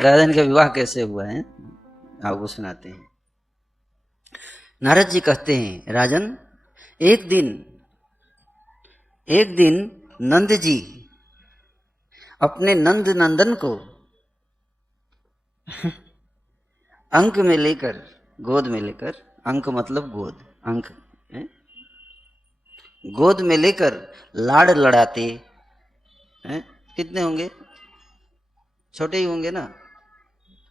राजन का विवाह कैसे हुआ है आपको सुनाते हैं। नारद जी कहते हैं, राजन एक दिन नंद जी अपने नंद नंदन को अंक में लेकर, गोद में लेकर, अंक मतलब गोद, अंक है? गोद में लेकर लाड़ लड़ाते हैं। कितने होंगे? छोटे ही होंगे ना।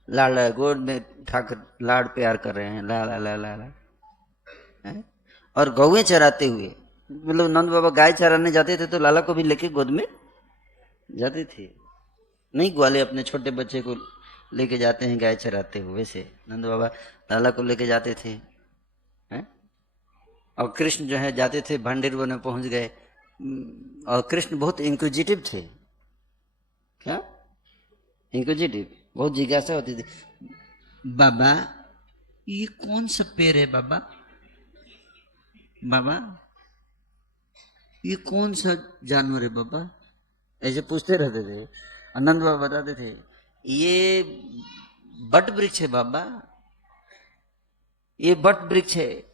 लाड़ गोद में उठाकर लाड़ प्यार कर रहे हैं, ला ला ला ला ला है? और गौएं चराते हुए, मतलब नंद बाबा गाय चराने जाते थे तो लाला को भी लेके गोद में जाते थे। नहीं ग्वाले अपने छोटे बच्चे को लेके जाते हैं गाय चराते हुए, वैसे नंद बाबा लाला को लेके जाते थे हैं? और कृष्ण जो है जाते थे, भांडेर वन में पहुंच गए। और कृष्ण बहुत इंक्विजिटिव थे। क्या इंक्विजिटिव? बहुत जिज्ञासा होती थी। बाबा ये कौन सा पेड़ है बाबा? बाबा ये कौन सा जानवर है बाबा? ऐसे पूछते रहते थे। आनंद बाबा बताते थे, ये बट वृक्ष है बाबा, ये बट वृक्ष है,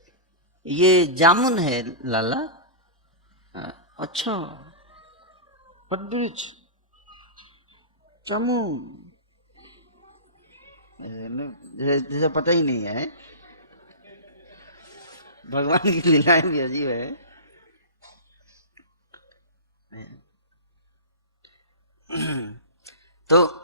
ये जामुन है लाला। अच्छा बट वृक्ष, जामुन, जैसे पता ही नहीं है। भगवान की लीलाएं भी अजीब है। तो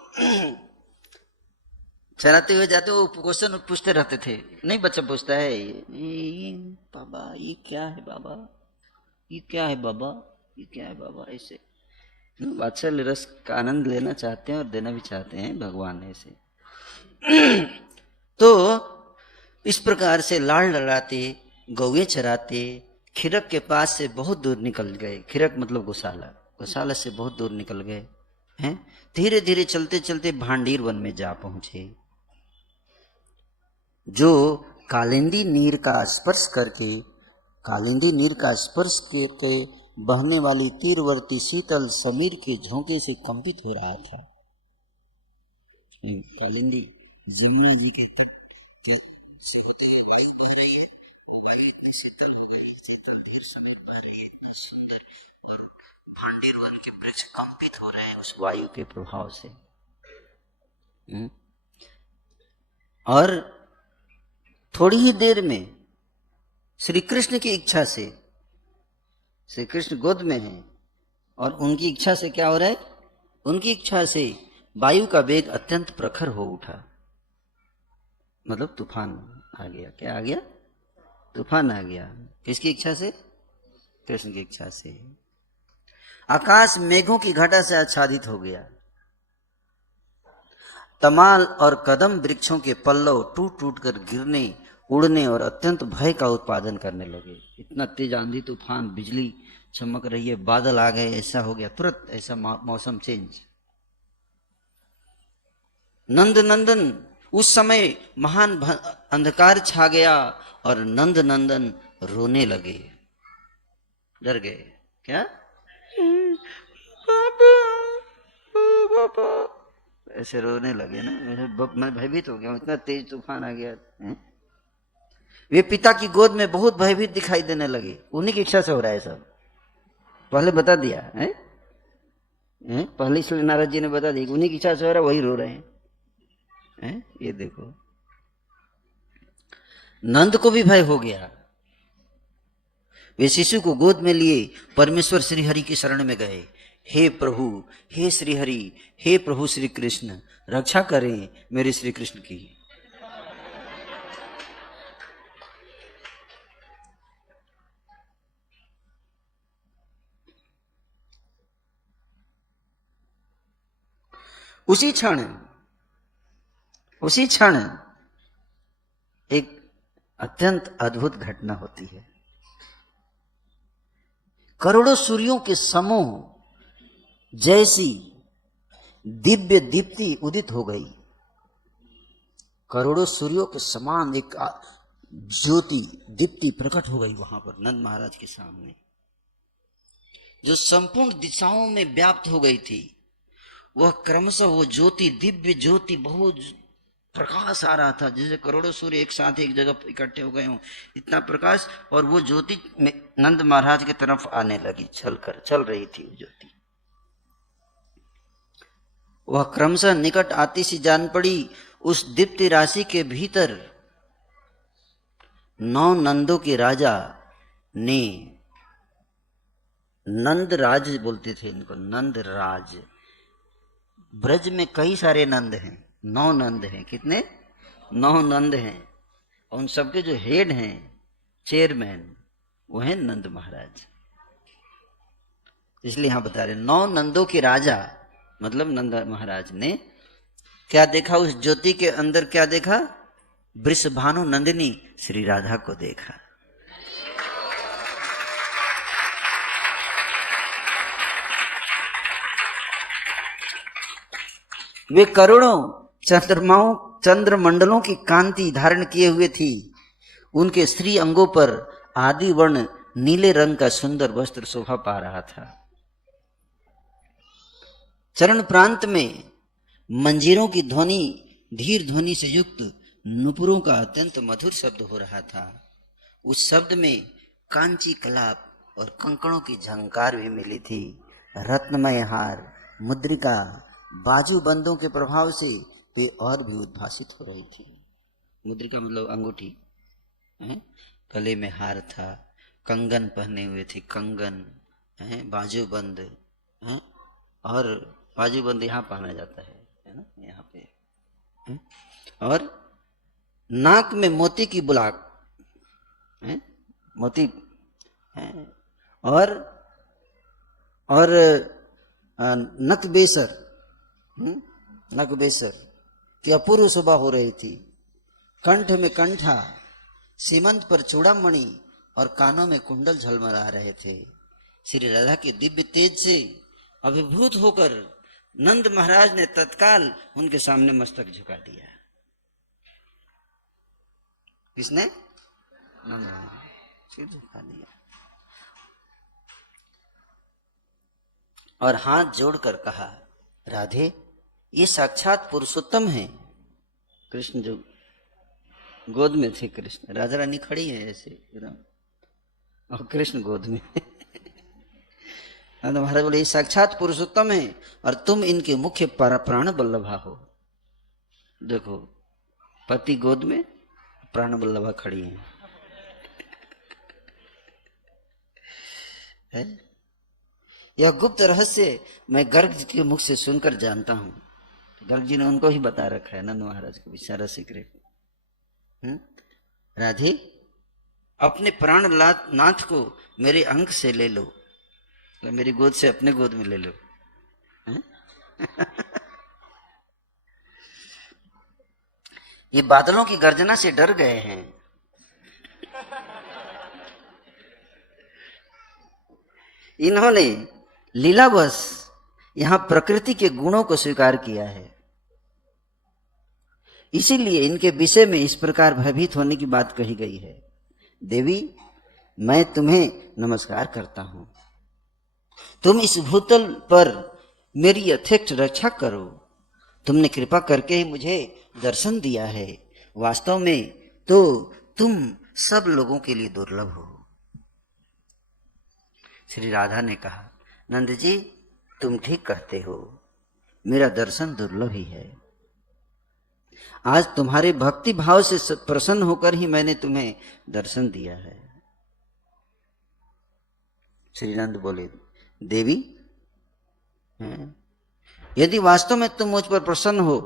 चराते हुए जाते वो क्वेश्चन पूछते रहते थे। नहीं बच्चा पूछता है, ये बाबा ये क्या है बाबा, ये क्या है बाबा, ये क्या है बाबा, ऐसे वात्सल्य रस का आनंद लेना चाहते हैं और देना भी चाहते हैं भगवान ऐसे। तो इस प्रकार से लाड़ लड़ाते, गौएं चराते, खिरक के पास से बहुत दूर निकल गए। खिरक मतलब गौशाला, गौशाला से बहुत दूर निकल गए हैं। धीरे धीरे चलते चलते भांडीर वन में जा पहुंचे, जो कालिंदी नीर का स्पर्श करके, कालिंदी नीर का स्पर्श करके बहने वाली तीरवर्ती शीतल समीर के झोंके से कंपित हो रहा था। कालिंदी जमुना जी के तट से होते वायु बह रही है, वायु इतनी शीतल हो गई, शीतल देर समय बह रही है, इतना सुंदर, और भांडीर वन के वृक्ष कंपित हो रहे हैं उस वायु के प्रभाव से। और थोड़ी ही देर में श्री कृष्ण की इच्छा से, श्री कृष्ण गोद में हैं और उनकी इच्छा से क्या हो रहा है? उनकी इच्छा से वायु का वेग अत्यंत प्रखर हो उठा, मतलब तूफान आ गया। क्या आ गया? तूफान आ गया। किसकी इच्छा से? कृष्ण की इच्छा से। आकाश मेघों की घटा से आच्छादित हो गया। तमाल और कदम वृक्षों के पल्लव टूट टूट कर गिरने, उड़ने और अत्यंत भय का उत्पादन करने लगे। इतना तेज आंधी तूफान, बिजली चमक रही है, बादल आ गए, ऐसा हो गया तुरंत, ऐसा मौसम चेंज। नंद नंदन, उस समय महान अंधकार छा गया और नंद नंदन रोने लगे, डर गए। क्या? बाबा, बाबा, ऐसे रोने लगे ना। मैं भयभीत हो गया, इतना तेज तूफान आ गया है? वे पिता की गोद में बहुत भयभीत दिखाई देने लगे। उन्हीं की इच्छा से हो रहा है सब, पहले बता दिया है? पहले इसलिए नारद जी ने बता दिया, उन्हीं की इच्छा से हो रहा है, वही रो रहे हैं। ये देखो, नंद को भी भय हो गया। वे शिशु को गोद में लिए परमेश्वर श्री हरि की शरण में गए। हे प्रभु, हे श्री हरि, हे प्रभु श्री कृष्ण, रक्षा करें मेरे श्री कृष्ण की। उसी क्षण एक अत्यंत अद्भुत घटना होती है। करोड़ों सूर्यों के समूह जैसी दिव्य दीप्ति उदित हो गई। करोड़ों सूर्यों के समान एक ज्योति, दीप्ति प्रकट हो गई वहां पर नंद महाराज के सामने, जो संपूर्ण दिशाओं में व्याप्त हो गई थी। वह क्रमशः वो ज्योति, दिव्य ज्योति, बहुत प्रकाश आ रहा था, जैसे करोड़ों सूर्य एक साथ एक जगह इकट्ठे हो गए हों, इतना प्रकाश। और वो ज्योति नंद महाराज की तरफ आने लगी, चल रही थी वो ज्योति। वह क्रमशः निकट आती सी जान पड़ी। उस दीप्ति राशि के भीतर 9 नंदों के राजा ने, नंदराज बोलते थे इनको, नंदराज। ब्रज में कई सारे नंद हैं, 9 नंद हैं। कितने? 9 नंद हैं। और उन सबके जो हेड हैं, चेयरमैन, वो हैं नंद महाराज। इसलिए यहां बता रहे 9 नंदों के राजा, मतलब नंद महाराज ने क्या देखा? उस ज्योति के अंदर क्या देखा? वृषभानु नंदिनी श्री राधा को देखा। वे करोड़ों चंद्रमंडलों की कांति धारण किए हुए थी। उनके श्री अंगों पर आदि वर्ण नीले रंग का सुंदर वस्त्र शोभा पा रहा था। चरण प्रांत में मंजीरों की ध्वनि, धीर ध्वनि से युक्त नुपुरों का अत्यंत मधुर शब्द हो रहा था। उस शब्द में कांची कलाप और कंकड़ों की झंकार भी मिली थी। रत्नमय हार, मुद्रिका, बाजू बंदों के प्रभाव से वे और भी उद्भासित हो रही थी। मुद्रिका मतलब अंगूठी, गले में हार था, कंगन पहने हुए थे, कंगन, बाजूबंद, और बाजूबंद यहाँ पहना जाता है ना, यहाँ पे। और नाक में मोती की बुलाक, मोती, और नकबेसर, नकबेसर की अपूर्व शोभा हो रही थी। कंठ में कंठा, सीमंत पर चूड़ामणि और कानों में कुंडल झलमला रहे थे। श्री राधा के दिव्य तेज से अभिभूत होकर नंद महाराज ने तत्काल उनके सामने मस्तक झुका दिया। किसने? नंद महाराज झुका दिया और हाथ जोड़कर कहा, राधे, ये साक्षात पुरुषोत्तम है। कृष्ण जो गोद में थे, कृष्ण, राधा रानी खड़ी है ऐसे एकदम, और कृष्ण गोद में। नंद महाराज बोले, ये साक्षात पुरुषोत्तम है और तुम इनके मुख्य प्राण वल्लभा हो। देखो, पति गोद में, प्राण वल्लभा खड़ी है। यह गुप्त रहस्य मैं गर्ग जी के मुख से सुनकर जानता हूं। गर्ग जी ने उनको ही बता रखा है, नंद महाराज को भी सारा सीक्रेट। राधे, अपने प्राण नाथ को मेरे अंक से ले लो, मेरी गोद से अपने गोद में ले लो। ये बादलों की गर्जना से डर गए हैं। इन्होंने लीलावश यहां प्रकृति के गुणों को स्वीकार किया है, इसीलिए इनके विषय में इस प्रकार भयभीत होने की बात कही गई है। देवी, मैं तुम्हें नमस्कार करता हूं। तुम इस भूतल पर मेरी यथेष्ट रक्षा करो। तुमने कृपा करके ही मुझे दर्शन दिया है। वास्तव में तो तुम सब लोगों के लिए दुर्लभ हो। श्री राधा ने कहा, नंद जी, तुम ठीक कहते हो, मेरा दर्शन दुर्लभ ही है। आज तुम्हारे भक्ति भाव से प्रसन्न होकर ही मैंने तुम्हें दर्शन दिया है। श्री नंद बोले, देवी, यदि वास्तव में तुम मुझ पर प्रसन्न हो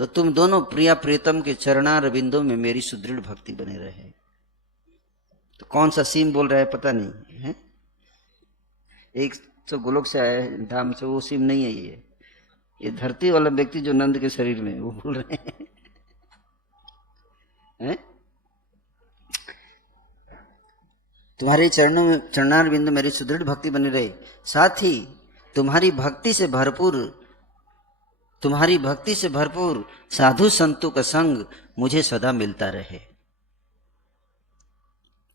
तो तुम दोनों प्रिया प्रीतम के चरणारविंदों में मेरी सुदृढ़ भक्ति बने रहे। तो कौन सा सीम बोल रहा है पता नहीं है, एक तो गोलोक से आया है धाम से, वो सीम नहीं है। ये धरती वाला व्यक्ति जो नंद के शरीर में, वो बोल रहे हैं, तुम्हारे चरणों में चरणारविंद मेरी सुदृढ़ भक्ति बनी रहे, साथ ही तुम्हारी भक्ति से भरपूर साधु संतों का संग मुझे सदा मिलता रहे।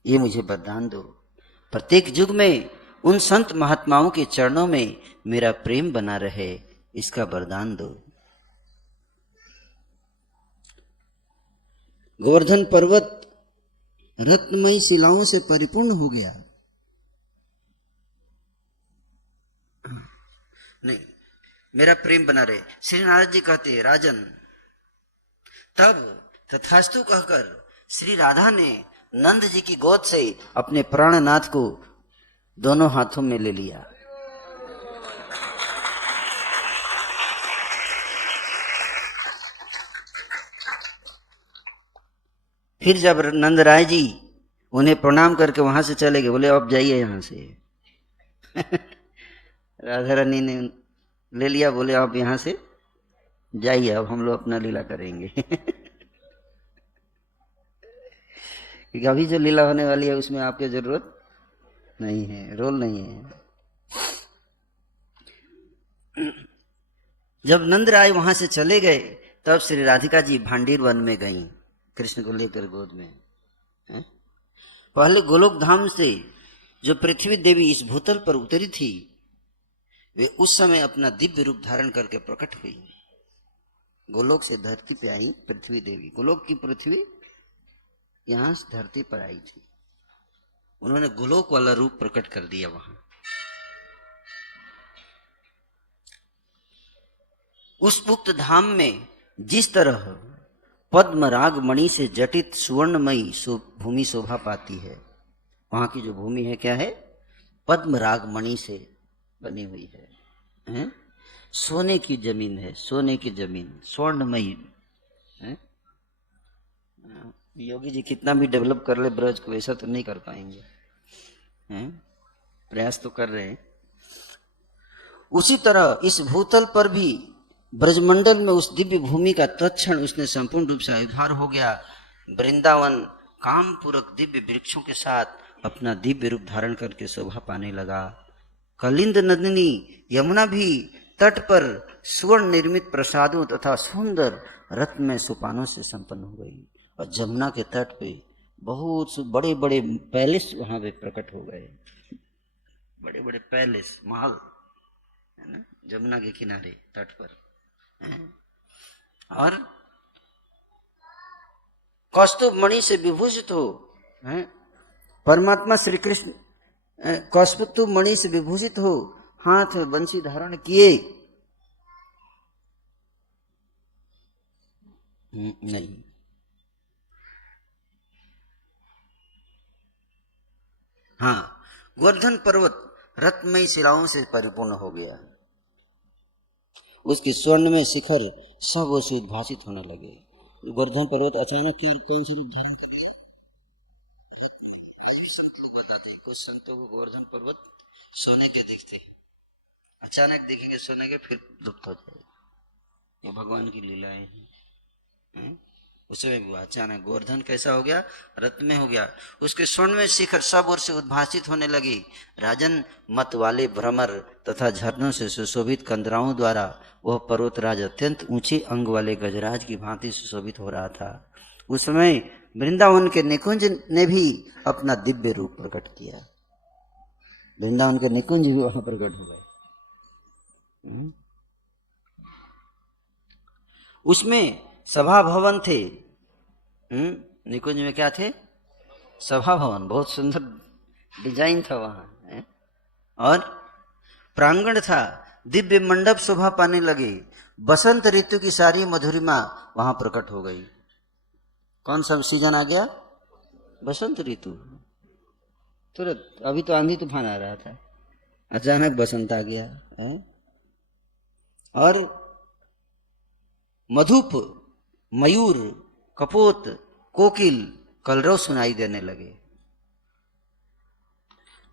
ये मुझे वरदान दो। प्रत्येक युग में उन संत महात्माओं के चरणों में मेरा प्रेम बना रहे, इसका वरदान दो। गोवर्धन पर्वत रत्नमयी शिलाओं से परिपूर्ण हो गया। नहीं, मेरा प्रेम बना रहे। श्री नारद जी कहते हैं, राजन, तब तथास्तु कहकर श्री राधा ने नंद जी की गोद से अपने प्राणनाथ को दोनों हाथों में ले लिया। फिर जब नंद राय जी उन्हें प्रणाम करके वहां से चले गए, बोले अब जाइए यहां से। राधा रानी ने ले लिया, बोले आप यहां से जाइए, अब हम लोग अपना लीला करेंगे। क्योंकि अभी जो लीला होने वाली है उसमें आपकी जरूरत नहीं है, रोल नहीं है। जब नंद राय वहां से चले गए तब श्री राधिका जी भांडीर वन में गईं कृष्ण को लेकर गोद में। पहले गोलोक धाम से जो पृथ्वी देवी इस भूतल पर उतरी थी, वे उस समय अपना दिव्य रूप धारण करके प्रकट हुई। गोलोक से धरती पे आई पृथ्वी देवी, गोलोक की पृथ्वी यहां से धरती पर आई थी। उन्होंने गोलोक वाला रूप प्रकट कर दिया वहां। उस उक्त धाम में जिस तरह पद्म राग मणि से जटित सुवर्णमयी भूमि शोभा पाती है, वहां की जो भूमि है क्या है? पद्म राग मणि से बनी हुई है? सोने की जमीन है, सोने की जमीन, स्वर्णमयी है। योगी जी कितना भी डेवलप कर ले ब्रज को, ऐसा तो नहीं कर पाएंगे, प्रयास तो कर रहे हैं। उसी तरह इस भूतल पर भी ब्रजमंडल में उस दिव्य भूमि का तत्क्षण उसने संपूर्ण रूप से आविर्भाव हो गया। वृंदावन काम पूरक दिव्य वृक्षों के साथ अपना दिव्य रूप धारण करके शोभा पाने लगा। कलिंद नदिनी यमुना भी तट पर स्वर्ण निर्मित प्रसादों तथा सुंदर रत्नमय सोपानों से संपन्न हो गई। और जमुना के तट पे बहुत बड़े बड़े पैलेस वहां पे प्रकट हो गए, बड़े बड़े पैलेस महल है ना, जमुना के किनारे तट पर। और कौस्तुभ मणि से विभूषित हो, परमात्मा श्री कृष्ण कौस्तुभ मणि से विभूषित हो, हाथ में बंसी धारण किए। नहीं, हाँ, गोवर्धन पर्वत रत्नमयी शिलाओं से परिपूर्ण हो गया। उसके स्वर्ण में शिखर सब ओर से उद्भासित होने लगे। गोवर्धन पर्वत अचानक क्यों कौन सा रूप धारण कर लिया? आज भी संत लोग बताते हैं, कुछ संतों को गोवर्धन पर्वत सोने के दिखते हैं, अचानक देखेंगे सोने के, फिर लुप्त हो जाएगा। ये भगवान की लीलाएं हैं। उसमें हुआ अचानक गोवर्धन कैसा हो गया? रत्न में हो गया। उसके स्वर्ण में शिखर सब ओर से उद्भासित होने लगी। राजन, मत वाले भ्रमर तथा झरनों से सुशोभित कंदराओं द्वारा वह पर्वतराज अत्यंत ऊंचे अंग वाले गजराज की भांति सुशोभित हो रहा था। उस समय वृंदावन के निकुंज ने भी अपना दिव्य रूप प्रकट किया। वृंदावन के निकुंज भी वहां प्रकट हो गए। उसमें सभा भवन थे। निकुंज में क्या थे? सभा भवन, बहुत सुंदर डिजाइन था वहां। और प्रांगण था, दिव्य मंडप शोभा पाने लगे। बसंत ऋतु की सारी मधुरिमा वहां प्रकट हो गई। कौन सा सीजन आ गया? बसंत ऋतु। तुरंत, अभी तो आंधी तूफान आ रहा था, अचानक बसंत आ गया। और मधुप, मयूर, कपोत, कोकिल, कलरव सुनाई देने लगे।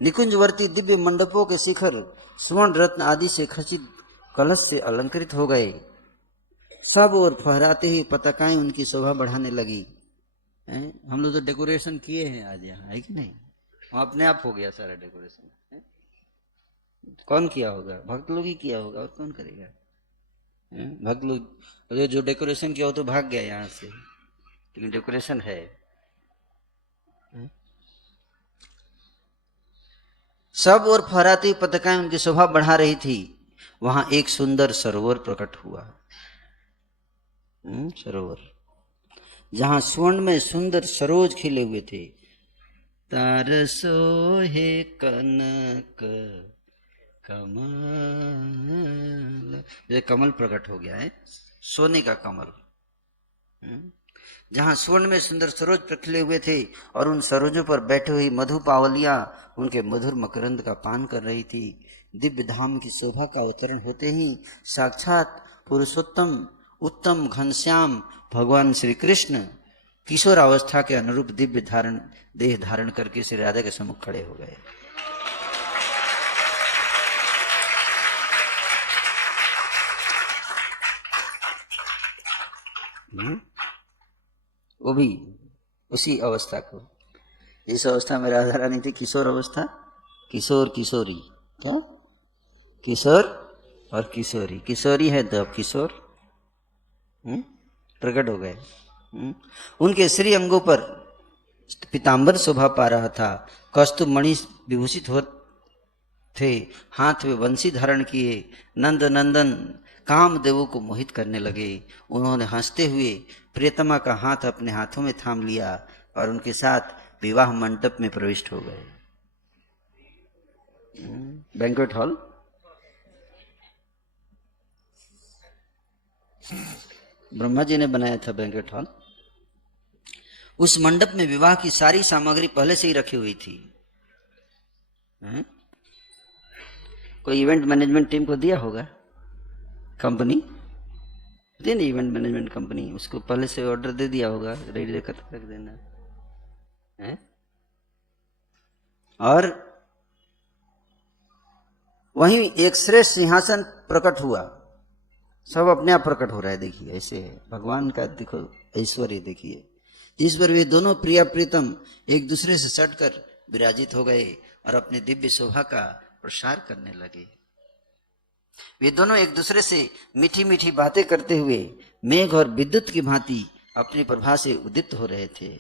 निकुंजवर्ती दिव्य मंडपों के शिखर स्वर्ण रत्न आदि से खचित कलश से अलंकृत हो गए। सब और फहराते ही पताकाएं उनकी शोभा बढ़ाने लगी। हम लोग तो डेकोरेशन किए हैं आज यहाँ, है कि नहीं? अपने आप हो गया सारा डेकोरेशन। कौन किया होगा? भक्त लोग ही किया होगा, और कौन करेगा? भक्त लोग जो डेकोरेशन किया हो तो भाग गया यहाँ से, लेकिन डेकोरेशन है। सब और फहराती पताकाएं उनकी शोभा बढ़ा रही थी। वहां एक सुंदर सरोवर प्रकट हुआ। सरोवर जहां स्वर्ण में सुंदर सरोज खिले हुए थे। तारसो हे कनक कमल, ये कमल प्रकट हो गया है, सोने का कमल। जहां स्वर्ण में सुंदर सरोज प्रखिले हुए थे और उन सरोजों पर बैठे हुई मधु पावलियां उनके मधुर मकरंद का पान कर रही थी। दिव्य धाम की शोभा का अवतरण होते ही साक्षात पुरुषोत्तम उत्तम घनश्याम भगवान श्री कृष्ण किशोर अवस्था के अनुरूप दिव्य देह धारण करके श्री राधा के सम्मुख खड़े हो गए। वो भी उसी अवस्था को, इस अवस्था में राधा रानी थी किशोर अवस्था, किशोर किशोरी, क्या किशोर और किशोरी, किशोरी है तो अब किशोर प्रकट हो गए। उनके श्री अंगों पर पीतांबर शोभा पा रहा था, कौस्तुभ मणि विभूषित हो थे, हाथ में बंसी धारण किए नंद नंदन कामदेवों को मोहित करने लगे। उन्होंने हंसते हुए प्रियतमा का हाथ अपने हाथों में थाम लिया और उनके साथ विवाह मंडप में प्रविष्ट हो गए। बैंक्वेट हॉल, ब्रह्मा जी ने बनाया था बैंक्वेट हॉल। उस मंडप में विवाह की सारी सामग्री पहले से ही रखी हुई थी। कोई इवेंट मैनेजमेंट टीम को दिया होगा, कंपनी दी नहीं, इवेंट मैनेजमेंट कंपनी, उसको पहले से ऑर्डर दे दिया होगा, रेडी कर रख देना है। और वहीं एक श्रेष्ठ सिंहासन प्रकट हुआ, सब अपने आप प्रकट हो रहा है। देखिए ऐसे है भगवान का, देखो ऐश्वर्य देखिए, जिस पर वे दोनों प्रिया प्रीतम एक दूसरे से सटकर विराजित हो गए और अपने दिव्य शोभा का प्रसार करने लगे। वे दोनों एक दूसरे से मीठी मीठी बातें करते हुए मेघ और विद्युत की भांति अपनी प्रभा से उदित हो रहे थे।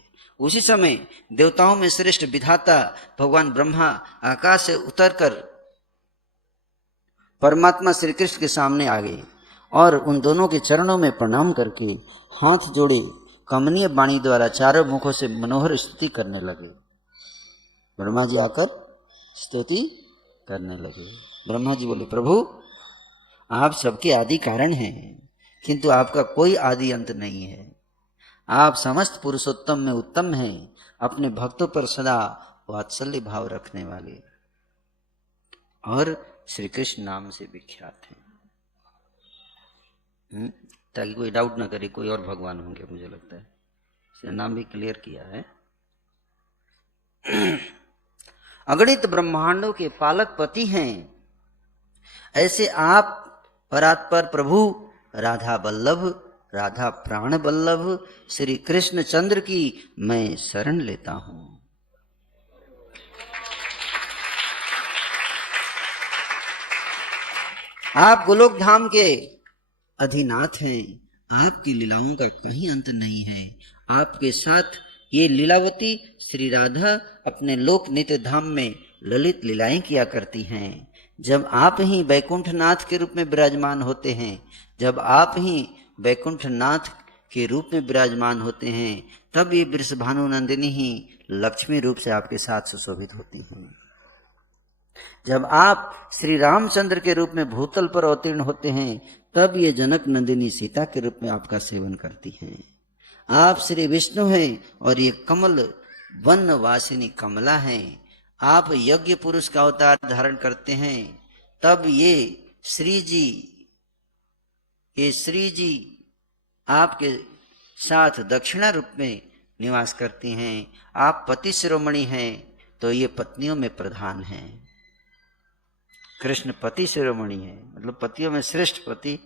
उसी समय देवताओं में श्रेष्ठ विधाता भगवान ब्रह्मा आकाश से उतरकर परमात्मा श्री कृष्ण के सामने आ गए और उन दोनों के चरणों में प्रणाम करके हाथ जोड़े कमनीय वाणी द्वारा चारों मुखों से मनोहर स्तुति करने लगे। ब्रह्मा जी आकर स्तुति करने लगे। ब्रह्मा जी बोले, प्रभु आप सबके आदि कारण हैं, किंतु आपका कोई आदि अंत नहीं है। आप समस्त पुरुषोत्तम में उत्तम हैं, अपने भक्तों पर सदा वात्सल्य भाव रखने वाले और श्री कृष्ण नाम से विख्यात हैं। ताकि कोई डाउट ना करे कोई और भगवान होंगे, मुझे लगता है इसने नाम भी क्लियर किया है। अगणित ब्रह्मांडों के पालक पति हैं, ऐसे आप परात्पर प्रभु राधा बल्लभ, राधा प्राण बल्लभ श्री कृष्ण चंद्र की मैं शरण लेता हूं। आप गोलोक धाम के अधिनाथ हैं, आपकी लीलाओं का कहीं अंत नहीं है। आपके साथ ये लीलावती श्री राधा अपने लोक नित्य धाम में ललित लीलाएं किया करती हैं। जब आप ही बैकुंठनाथ के रूप में विराजमान होते हैं, जब आप ही बैकुंठनाथ के रूप में विराजमान होते हैं, तब ये वृषभानु नंदिनी ही लक्ष्मी रूप से आपके साथ सुशोभित होती हैं। जब आप श्री रामचंद्र के रूप में भूतल पर अवतीर्ण होते हैं, तब ये जनक नंदिनी सीता के रूप में आपका सेवन करती हैं। आप श्री विष्णु हैं और ये कमल वन वासिनी कमला हैं। आप यज्ञ पुरुष का अवतार धारण करते हैं, तब ये श्री जी आपके साथ दक्षिणा रूप में निवास करती हैं। आप पति शिरोमणि हैं, तो ये पत्नियों में प्रधान हैं। कृष्ण पति शिरोमणि है, मतलब पतियों में श्रेष्ठ पति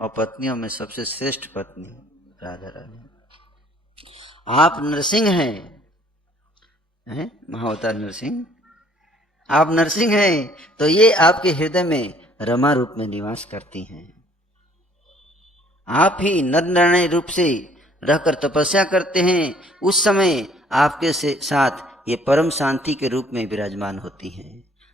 और पत्नियों में सबसे श्रेष्ठ पत्नी राधा रानी। आप नरसिंह हैं, महाअवतार नरसिंह। आप नरसिंह हैं, तो ये आपके हृदय में रमा रूप में निवास करती हैं। आप ही नर नारायण रूप से रहकर तपस्या करते हैं, उस समय आपके साथ ये परम शांति के रूप में विराजमान होती हैं।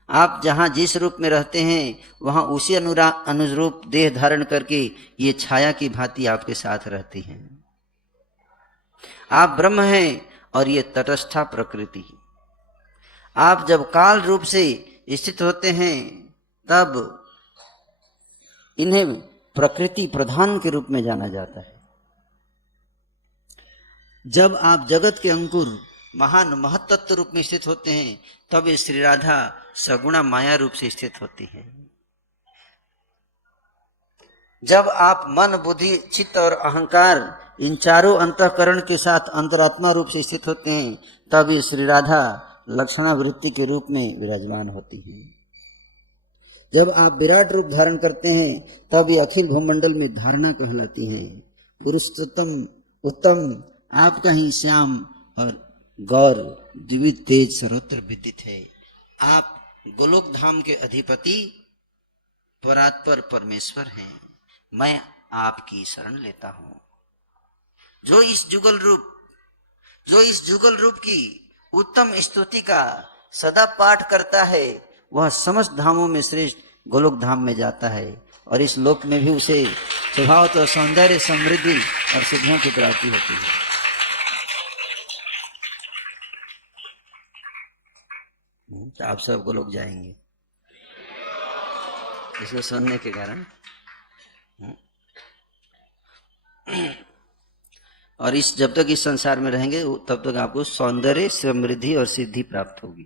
आप जहां जिस रूप में रहते हैं वहां उसी अनुरूप देह धारण करके ये छाया की भांति आपके साथ रहती हैं। आप ब्रह्म हैं और ये तटस्था प्रकृति। आप जब काल रूप से स्थित होते हैं तब इन्हें प्रकृति प्रधान के रूप में जाना जाता है। जब आप जगत के अंकुर महान महत्त्व रूप में स्थित होते हैं तब ये श्री राधा सगुणा माया रूप से स्थित होती है। जब आप मन बुद्धि चित्त और अहंकार इन चारों अंतःकरण के साथ अंतरात्मा रूप से स्थित होते हैं तब ये श्री राधा लक्षणा वृत्ति के रूप में विराजमान होती है। जब आप विराट रूप धारण करते हैं तब ये अखिल भूमंडल में धारणा कहलाती है। पुरुषोत्तम उत्तम आपका ही श्याम और गौर द्विविध तेज सर्वत्र विदित है। आप गोलोक धाम के अधिपति परात्पर परमेश्वर हैं। मैं आपकी शरण लेता हूं। जो इस जुगल रूप की उत्तम स्तुति का सदा पाठ करता है वह समस्त धामों में श्रेष्ठ गोलोक धाम में जाता है और इस लोक में भी उसे स्वभाव तो सौंदर्य समृद्धि और सिद्धियों की प्राप्ति होती है। तो आप सब गोलोक जाएंगे इसको सुनने के कारण। और इस जब तक इस संसार में रहेंगे तब तक आपको सौंदर्य समृद्धि और सिद्धि प्राप्त होगी,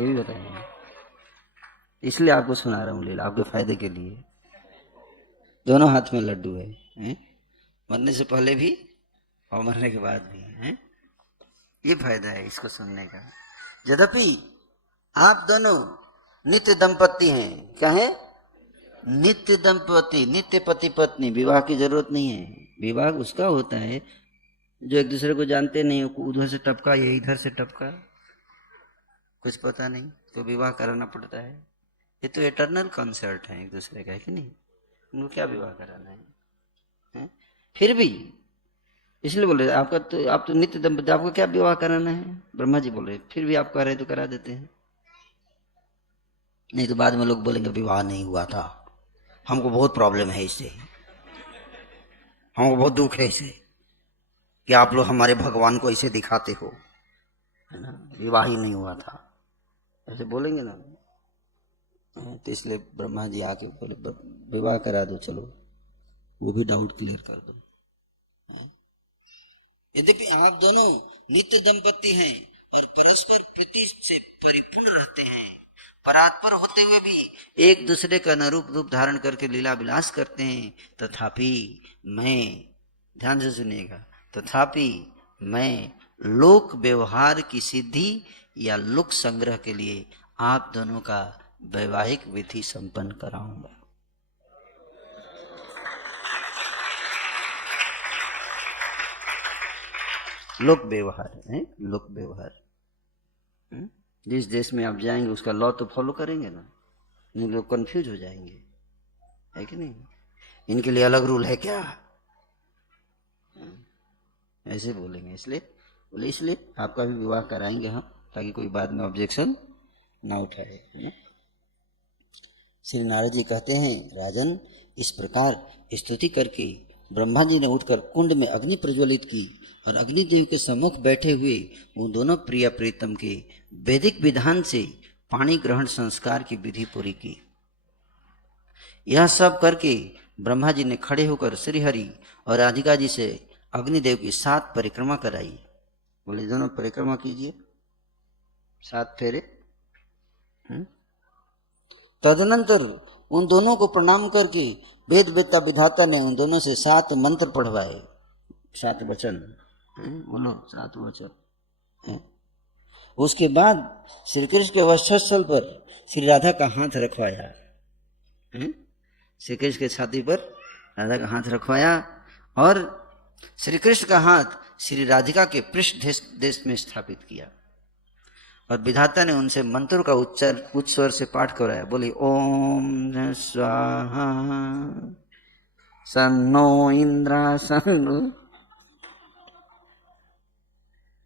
ये भी बताएंगे। इसलिए आपको सुना रहा हूँ लीला, आपके फायदे के लिए। दोनों हाथ में लड्डू है, मरने से पहले भी और मरने के बाद भी है। ये फायदा है इसको सुनने का। यद्यपि आप दोनों नित्य दंपति हैं। क्या है? नित्य दंपति, नित्य पति पत्नी। विवाह की जरूरत नहीं है। विवाह उसका होता है जो एक दूसरे को जानते नहीं, उधर से टपका ये इधर से टपका, कुछ पता नहीं, तो विवाह कराना पड़ता है। ये तो एटर्नल कंसर्ट है एक दूसरे का, है कि नहीं? उनको क्या विवाह कराना है? फिर भी इसलिए बोल रहे आपका तो, आप तो नित्य दंपति, आपको क्या विवाह कराना है? ब्रह्मा जी बोल रहे, फिर भी आप कह रहे तो करा देते हैं। नहीं तो बाद में लोग बोलेंगे विवाह नहीं हुआ था, हमको बहुत प्रॉब्लम है इससे, हमको बहुत दुख है इससे कि आप लोग हमारे भगवान को ऐसे दिखाते हो, है ना, विवाह ही नहीं हुआ था, ऐसे बोलेंगे ना। तो इसलिए ब्रह्मा जी आके बोले विवाह करा दो, चलो वो भी डाउट क्लियर कर दो। यद्यपि आप दोनों नित्य दंपति हैं और परस्पर प्रीति से परिपूर्ण रहते हैं, परात्पर होते हुए भी एक दूसरे का अनुरूप रूप धारण करके लीला विलास करते हैं, तथापि मैं, ध्यान से सुनिएगा, तथापि मैं लोक व्यवहार की सिद्धि या लोक संग्रह के लिए आप दोनों का वैवाहिक विधि संपन्न कराऊंगा। लोक व्यवहार है, लोक व्यवहार। जिस देश में आप जाएंगे उसका लॉ तो फॉलो करेंगे ना, नहीं लोग कंफ्यूज हो जाएंगे, है कि नहीं? इनके लिए अलग रूल है क्या, ऐसे बोलेंगे। इसलिए आपका भी विवाह कराएंगे हम, ताकि कोई बाद में ऑब्जेक्शन ना उठाए। श्री नारद जी कहते हैं, राजन, इस प्रकार स्तुति करके ब्रह्मा जी ने उठकर कुंड में अग्नि प्रज्वलित की और अग्निदेव के सम्मुख बैठे हुए उन दोनों प्रिय प्रीतम के वैदिक विधान से पाणी ग्रहण संस्कार की विधि पूरी की। यह सब करके ब्रह्मा जी ने खड़े होकर श्रीहरि और राधिका जी से अग्निदेव की 7 परिक्रमा कराई। बोले दोनों परिक्रमा कीजिए, 7 फेरे। तदनंतर उन दोनों को प्रणाम करके वेद वेत्ता विधाता ने उन दोनों से 7 मंत्र पढ़वाए, 7 वचन, बोलो 7 वचन। उसके बाद श्री कृष्ण के वक्षस्थल पर श्री राधा का हाथ रखवाया, श्री कृष्ण के छाती पर राधा का हाथ रखवाया और श्री कृष्ण का हाथ श्री राधिका के पृष्ठ देश में स्थापित किया और विधाता ने उनसे मंत्रों का उच्च स्वर से पाठ कराया। बोली ओम स्वाहा सन्नो इंद्रा सन्नो।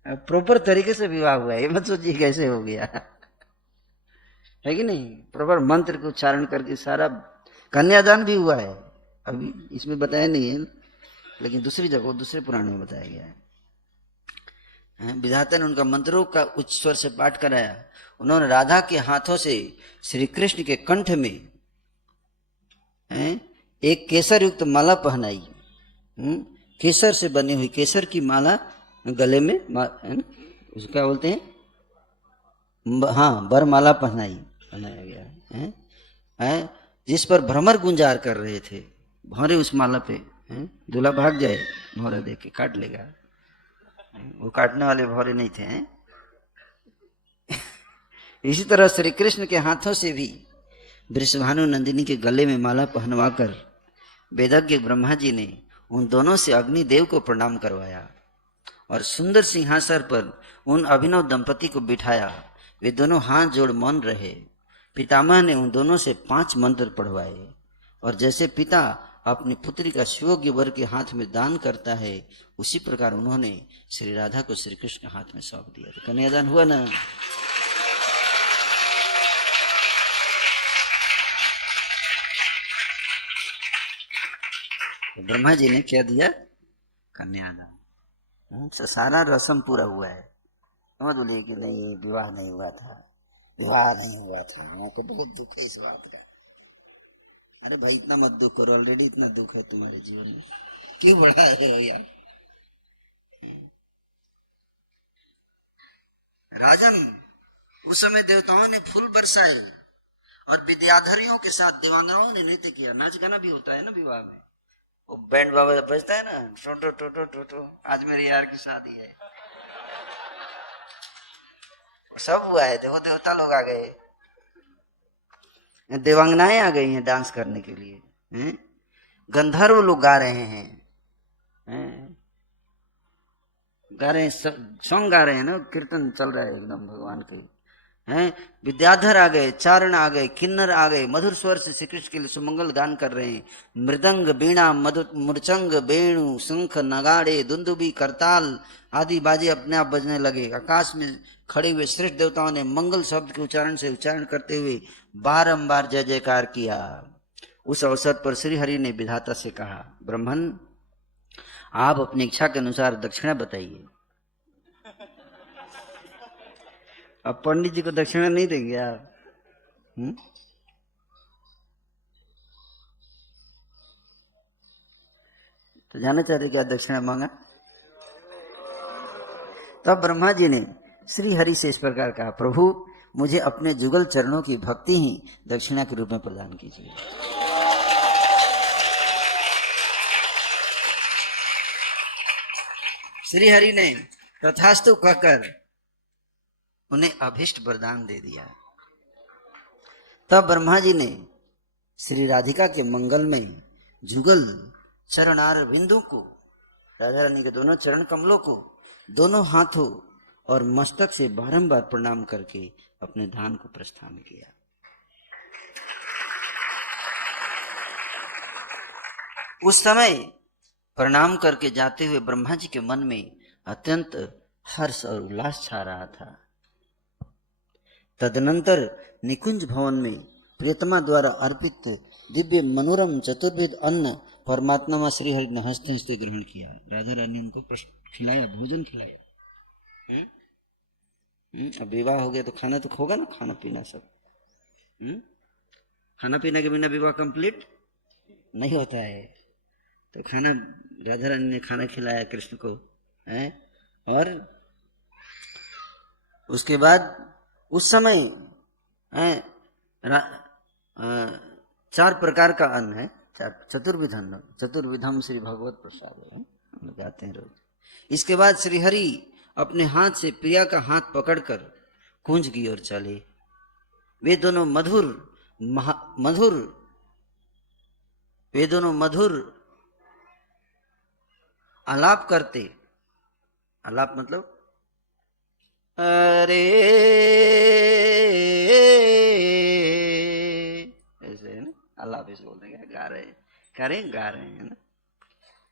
प्रॉपर तरीके से विवाह हुआ है, ये मत सोचिए कैसे हो गया। है कि नहीं? प्रॉपर मंत्र के उच्चारण करके सारा कन्यादान भी हुआ है, अभी इसमें बताया नहीं है, लेकिन दूसरी जगह दूसरे पुराण में बताया गया है। विधाता ने उनका मंत्रों का उच्च स्वर से पाठ कराया। उन्होंने राधा के हाथों से श्री कृष्ण के कंठ में एक केसर युक्त माला पहनाई। केसर से बनी हुई केसर की माला गले में उसको क्या बोलते हैं, हाँ, बरमाला बनाया गया है, जिस पर भ्रमर गुंजार कर रहे थे। भौरे उस माला पे, दूल्हा भाग जाए भौरा देख के काट लेगा, वो काटने वाले भौरे नहीं थे। इसी तरह श्री कृष्ण के हाथों से भी वृषभानु नंदिनी के गले में माला पहनवाकर वेदज्ञ ब्रह्मा जी ने उन दोनों से अग्निदेव को प्रणाम करवाया और सुंदर सिंहासन पर उन अभिनव दंपति को बिठाया। वे दोनों हाथ जोड़ मौन रहे। पितामह ने उन दोनों से 5 मंत्र पढ़वाए और जैसे पिता अपनी पुत्री का सुयोग्य वर के हाथ में दान करता है, उसी प्रकार उन्होंने श्री राधा को श्री कृष्ण के हाथ में सौंप दिया। तो कन्यादान हुआ ना। तो ब्रह्मा जी ने क्या दिया? कन्यादान। तो सारा रस्म पूरा हुआ है। समझ बोलिए कि नहीं विवाह नहीं हुआ था, विवाह नहीं हुआ था, हमको बहुत दुख है इस बात का। अरे भाई इतना मत दुख करो, ऑलरेडी इतना दुख है तुम्हारे जीवन में, क्यों बढ़ा रहे हो यार? राजन, उस समय देवताओं ने फूल बरसाए और विद्याधरियों के साथ देवांगनाओं ने नृत्य किया। नाच गाना भी होता है ना विवाह में, वो बैंड बाबा बजता है ना, टोटो टोटो टोटो, आज मेरे यार की शादी है, सब हुआ है। देखो देवता लोग आ गए, देवांगनाएं आ गई हैं डांस करने के लिए, गंधर्व लोग गा रहे हैं, सॉन्ग गा रहे हैं ना, कीर्तन चल रहा है एकदम भगवान के, हैं। विद्याधर आ गए, चारण आ गए, किन्नर आ गए, मधुर स्वर से श्री कृष्ण के लिए सुमंगल गान कर रहे हैं। मृदंग, बीणा, मुरचंग, वेणु, शंख, नगाड़े, दुंदुबी, करताल आदि बाजे अपने आप बजने लगे। आकाश में खड़े हुए श्रेष्ठ देवताओं ने मंगल शब्द के उच्चारण करते हुए बारंबार जय जयकार किया। उस अवसर पर श्री हरि ने विधाता से कहा, ब्राह्मण, आप अपनी इच्छा के अनुसार दक्षिणा बताइए। अब पंडित जी को दक्षिणा नहीं देंगे आप? तो जानना चाहते क्या दक्षिणा मांगा? तब ब्रह्मा जी ने श्री हरि से इस प्रकार कहा, प्रभु मुझे अपने जुगल चरणों की भक्ति ही दक्षिणा के रूप में प्रदान कीजिए। श्री हरि ने तथास्तु कहकर उन्हें अभिष्ट वरदान दे दिया। तब ब्रह्मा जी ने श्री राधिका के मंगल में जुगल चरणार बिंदु को, राधा रानी के दोनों चरण कमलों को दोनों हाथों और मस्तक से बारंबार प्रणाम करके अपने धाम को प्रस्थान किया। उस समय प्रणाम करके जाते हुए ब्रह्मा जी के मन में अत्यंत हर्ष और उल्लास छा रहा था। तदनंतर निकुंज भवन में प्रियतमा द्वारा अर्पित दिव्य मनोरम चतुर्विध अन्न परमात्मा श्री हरि ने हंसते हंसते ग्रहण किया। राधा रानी उनको खिलाया, भोजन खिलाया। अब विवाह हो गया तो खाना तो होगा ना, खाना पीना सब। खाना पीना के बिना विवाह कंप्लीट नहीं होता है। तो खाना, राधा रानी ने खाना खिलाया कृष्ण को, और उसके बाद उस समय 4 प्रकार का अन्न है, चतुर्विधम श्री भगवत प्रसाद गाते हैं रोज। इसके बाद श्री हरि अपने हाथ से प्रिया का हाथ पकड़कर कुंज की ओर चले। वे दोनों मधुर आलाप करते, आलाप मतलब अरे ऐसे है ना, आलाप ऐसे बोलते हैं, गा रहे हैं ना।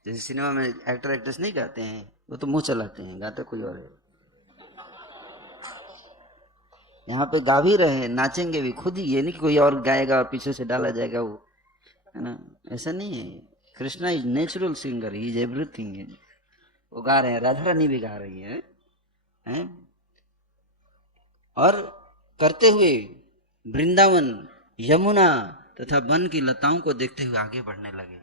जैसे सिनेमा में एक्टर एक्ट्रेस नहीं गाते हैं, वो तो मुंह चलाते हैं, गाते कोई और है। यहाँ पे गा भी रहे हैं, नाचेंगे भी खुद ही, ये नहीं कि कोई और गाएगा और पीछे से डाला जाएगा वो, है ना, ऐसा नहीं है। Krishna is natural singer, he is everything. वो गा रहे हैं, राधा रानी भी गा रही है? और करते हुए वृंदावन, यमुना तथा वन की लताओं को देखते हुए आगे बढ़ने लगे।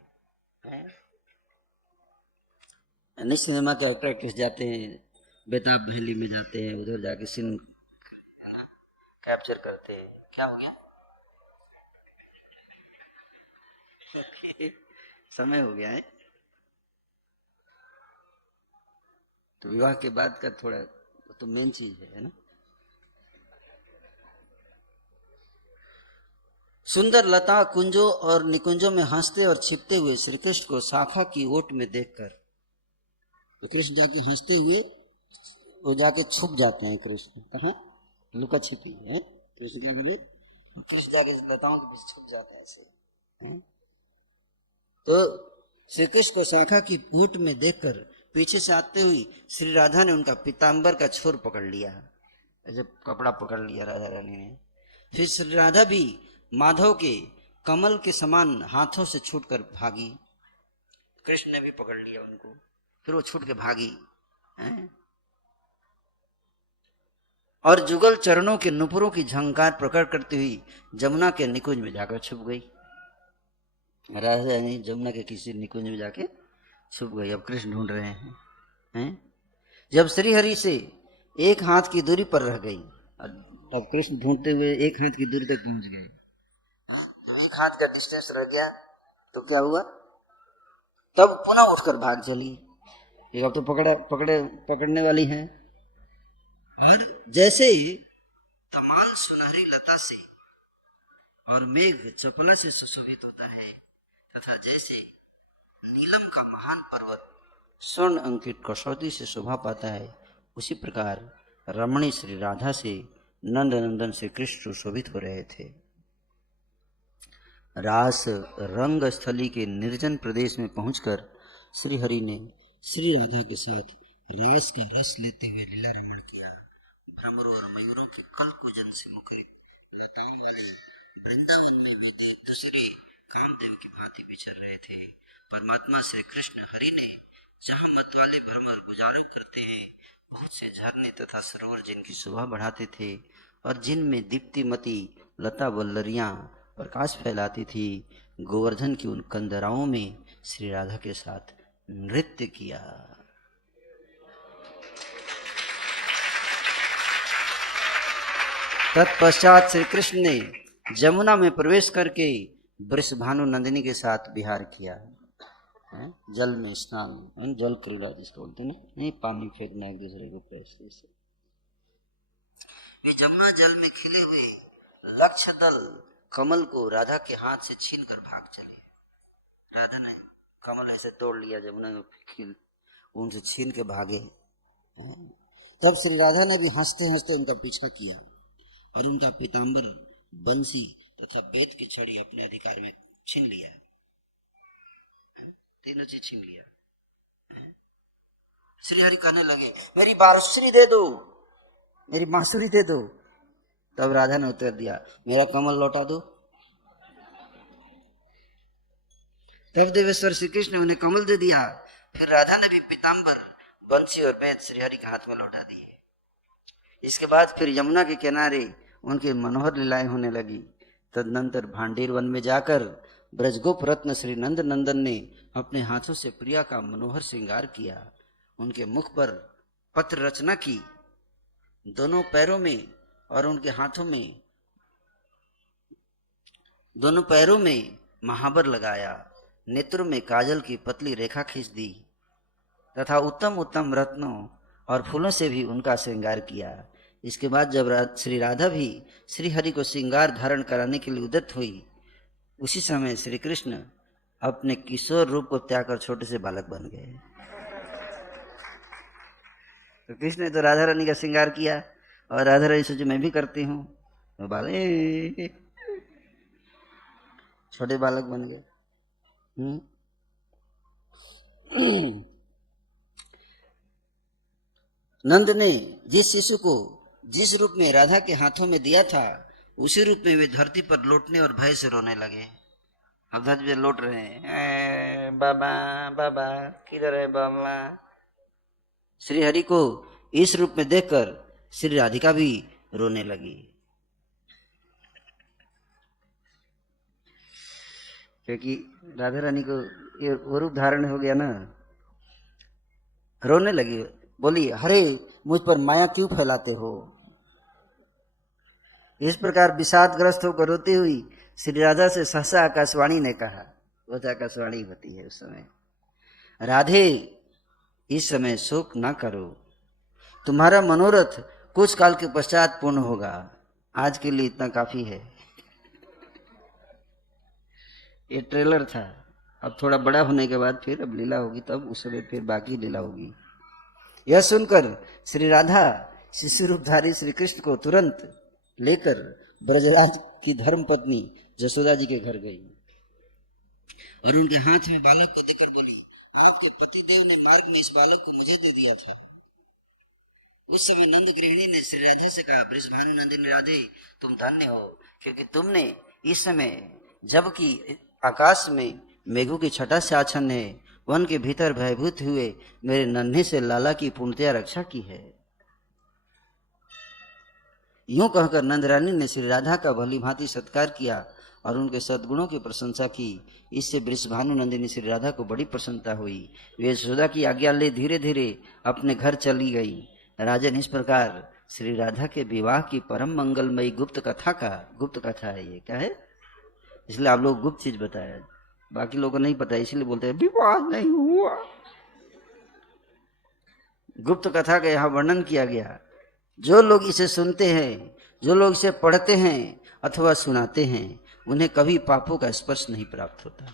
सिनेमा के एक्टर जाते हैं, बेताब वैली में जाते हैं, उधर जाके सीन कैप्चर करते हैं। क्या हो गया? समय हो गया है। तो विवाह के बाद का थोड़ा तो मेन चीज है ना। सुंदर लता कुंजों और निकुंजों में हंसते और छिपते हुए श्री कृष्ण को शाखा की ओट में देखकर, तो कृष्ण जाके हंसते हुए वो जाके छुप जाते हैं। कृष्ण कहाँ? लुका छिपी है। कृष्ण क्या करे? कृष्ण जाके लताओं के बीच छुप जाता है ऐसे। तो श्री कृष्ण को शाखा की ओट में देखकर पीछे से आते हुए श्री राधा ने उनका पीताम्बर का छोर पकड़ लिया, ऐसे कपड़ा पकड़ लिया राधा रानी ने। फिर श्री राधा भी माधव के कमल के समान हाथों से छूटकर भागी। कृष्ण ने भी पकड़ लिया उनको, फिर वो छूट के भागी हैं? और जुगल चरणों के नुपुरों की झंकार प्रकट करती हुई जमुना के निकुंज में जाकर छुप गई। राधा रानी जमुना के किसी निकुंज में जाके छुप गई। अब कृष्ण ढूंढ रहे हैं? जब श्री हरि से एक हाथ की दूरी पर रह गई, तब कृष्ण ढूंढते हुए एक हाथ की दूरी तक पहुंच गए। जब एक हाथ का डिस्टेंस रह गया तो क्या हुआ? तब पुनः उठकर भाग चली। अब तो पकड़ने वाली हैं। और जैसे तमाल सुनहरी लता से और मेघ चपला से सुशोभित होता है, तथा जैसे नीलम का महान पर्वत स्वर्ण अंकित कसौटी से शोभा पाता है, उसी प्रकार रमणी श्री राधा से नंद नंदन से कृष्ण सुशोभित हो रहे थे। रास रंग स्थली के निर्जन प्रदेश में पहुंचकर श्री हरि ने श्री राधा के साथ रास का रस लेते हुए लीला रमण किया। भ्रमरों और मयूरों के कल कुजन से मुखरित लताओं वाले वृंदावन में वे दूसरे कामदेव की भांति विचर रहे थे। परमात्मा श्री कृष्ण हरि ने जहाँ मत वाले भ्रमर गुजारा करते हैं, बहुत से झरने तथा सरोवर जिनकी शोभा बढ़ाते थे और जिनमें दीप्तिमती लता वल्लरियां प्रकाश फैलाती थी, गोवर्धन की उन कंदराओं में श्री राधा के साथ नृत्य किया। तत्पश्चात श्री कृष्ण ने जमुना में प्रवेश करके वृषभानु नंदिनी के साथ विहार किया। जल में स्नान, जल क्रीड़ा जिसको बोलते हैं, नहीं पानी फेंकना एक दूसरे को पैसे से। वे जमुना जल में खिले हुए लक्ष्य दल कमल को राधा के हाथ से छीन कर भाग चले। राधा ने कमल ऐसे तोड़ लिया, जमुना में उनसे छीन के भागे। तब श्री राधा ने भी हंसते हंसते उनका पीछा किया और उनका पीताम्बर, बंसी तथा बेत की छड़ी अपने अधिकार में छीन लिया। तीनों चीज छीन लिया। श्री हरि कहने लगे, मेरी बांसुरी दे दो, मेरी बांसुरी दे दो। तब राधा ने उत्तर दिया, मेरा कमल लौटा दो। तब देवेश्वर श्री कृष्ण ने उन्हें कमल दे दिया। फिर राधा ने भी पीताम्बर, बंसी और बेत श्री हरि के हाथ में लौटा दिए। इसके बाद फिर यमुना के किनारे उनकी मनोहर लीलाएं होने लगी। तदनंतर भांडीर वन में जाकर ब्रजगोप रत्न श्री नंद नंदन ने अपने हाथों से प्रिया का मनोहर श्रृंगार किया। उनके मुख पर पत्र रचना की, दोनों पैरों में और उनके हाथों में, दोनों पैरों में महावर लगाया, नेत्रों में काजल की पतली रेखा खींच दी तथा उत्तम उत्तम रत्नों और फूलों से भी उनका श्रृंगार किया। इसके बाद जब श्री राधा भी श्री हरि को श्रृंगार धारण कराने के लिए उद्यत हुई, उसी समय श्री कृष्ण अपने किशोर रूप को त्याग कर छोटे से बालक बन गए। तो कृष्ण ने तो राधा रानी का श्रृंगार किया और राधा रानी सोचे मैं भी करती हूँ, तो बालक छोटे बालक बन गए। नंद ने जिस शिशु को जिस रूप में राधा के हाथों में दिया था उसी रूप में वे धरती पर लौटने और भय से रोने लगे। अब धरती पे लौट रहे हैं, बाबा बाबा किधर है बाबा। श्री हरि को इस रूप में देखकर श्री राधिका भी रोने लगी, क्योंकि राधा रानी को ये वो रूप धारण हो गया ना। रोने लगी, बोली हरे मुझ पर माया क्यों फैलाते हो। इस प्रकार विषादग्रस्त होकर रोती हुई श्री राधा से सहसा आकाशवाणी ने कहा, वो तो आकाशवाणी होती है उस समय, राधे इस समय शोक ना करो, तुम्हारा मनोरथ कुछ काल के पश्चात पूर्ण होगा, आज के लिए इतना काफी है। ये ट्रेलर था, अब थोड़ा बड़ा होने के बाद फिर अब लीला होगी, तब उस समय फिर बाकी लीला होगी। यह सुनकर श्री राधा शिशु रूपधारी श्री कृष्ण को तुरंत लेकर ब्रजराज की धर्म पत्नी जसोदा जी के घर गई और उनके हाथ में बालक को देकर बोली, आपके पतिदेव ने मार्ग में इस बालक को मुझे दे दिया था। उस समय नंद गृहिणी ने श्री राधा से कहा, वृषभानु नंदिनी राधे तुम धन्य हो, क्योंकि तुमने इस समय जबकि आकाश में मेघों की छटा से आच्छन्न है, वन के भीतर भयभूत हुए मेरे नन्हे से लाला की पूर्णतया रक्षा की है। यूं कहकर नंदरानी ने श्री राधा का भली भांति सत्कार किया और उनके सद्गुणों की प्रशंसा की। इससे वृषभानु नंदिनी श्री राधा को बड़ी प्रसन्नता हुई। वे यशोदा की आज्ञा ले धीरे धीरे अपने घर चली गई। राजन, इस प्रकार श्री राधा के विवाह की परम मंगलमयी गुप्त कथा है। ये क्या है, इसलिए आप लोग गुप्त चीज बताया, बाकी लोगों को नहीं पता, इसलिए बोलते हैं विवाह नहीं हुआ। गुप्त कथा का यहाँ वर्णन किया गया। जो लोग इसे सुनते हैं, जो लोग इसे पढ़ते हैं अथवा सुनाते हैं, उन्हें कभी पापों का स्पर्श नहीं प्राप्त होता।